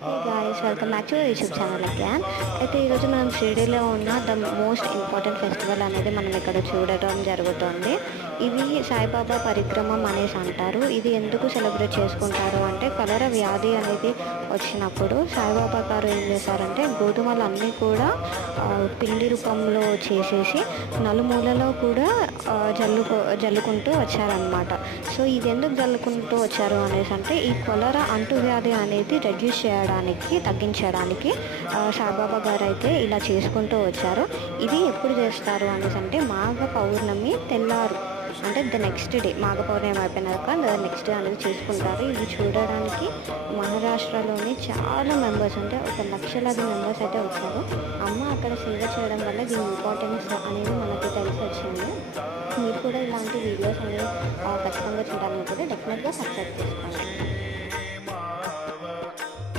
Hey guys, welcome back to YouTube channel again. అయితే ఈరోజు మనం షిరిడీలో ఉన్న ద మోస్ట్ ఇంపార్టెంట్ ఫెస్టివల్ అనేది మనం ఇక్కడ చూడటం జరుగుతుంది. ఇది సాయిబాబా పరిక్రమం అనేసి అంటారు. ఇది ఎందుకు సెలబ్రేట్ చేసుకుంటారు అంటే కలరా వ్యాధి అనేది వచ్చినప్పుడు సాయిబాబా గారు ఏం చేశారంటే గోధుమలన్నీ కూడా పిండి రూపంలో చేసేసి నలుమూలలో కూడా జల్లుకుంటూ వచ్చారనమాట. సో ఇది ఎందుకు జల్లుకుంటూ వచ్చారు అనేసి అంటే ఈ కొలరా అంటువ్యాధి అనేది రెడ్యూస్ చేయడానికి, తగ్గించడానికి సాయిబాబా గారు అయితే ఇలా చేసుకుంటూ వచ్చారు. ఇది ఎప్పుడు చేస్తారు అనేసి అంటే మాఘ పౌర్ణమి తెల్లారు, అంటే ద నెక్స్ట్ డే, మాఘ పౌర్ణమి అయిపోయినాక నెక్స్ట్ డే అనేది చేసుకుంటారు. ఇది చూడడానికి మహారాష్ట్రలోని చాలా మెంబర్స్, అంటే ఒక లక్షలాది మెంబర్స్ అయితే వచ్చారు. అమ్మ అక్కడ సేవ చేయడం వల్ల దీని ఇంపార్టెన్స్ అనేది మనకి తెలిసి వచ్చింది. మీరు కూడా ఇలాంటి వీడియోస్ అనేవి ఖచ్చితంగా చూడాలనుకుంటే డెఫినెట్గా సబ్స్క్రైబ్ చేసుకోండి.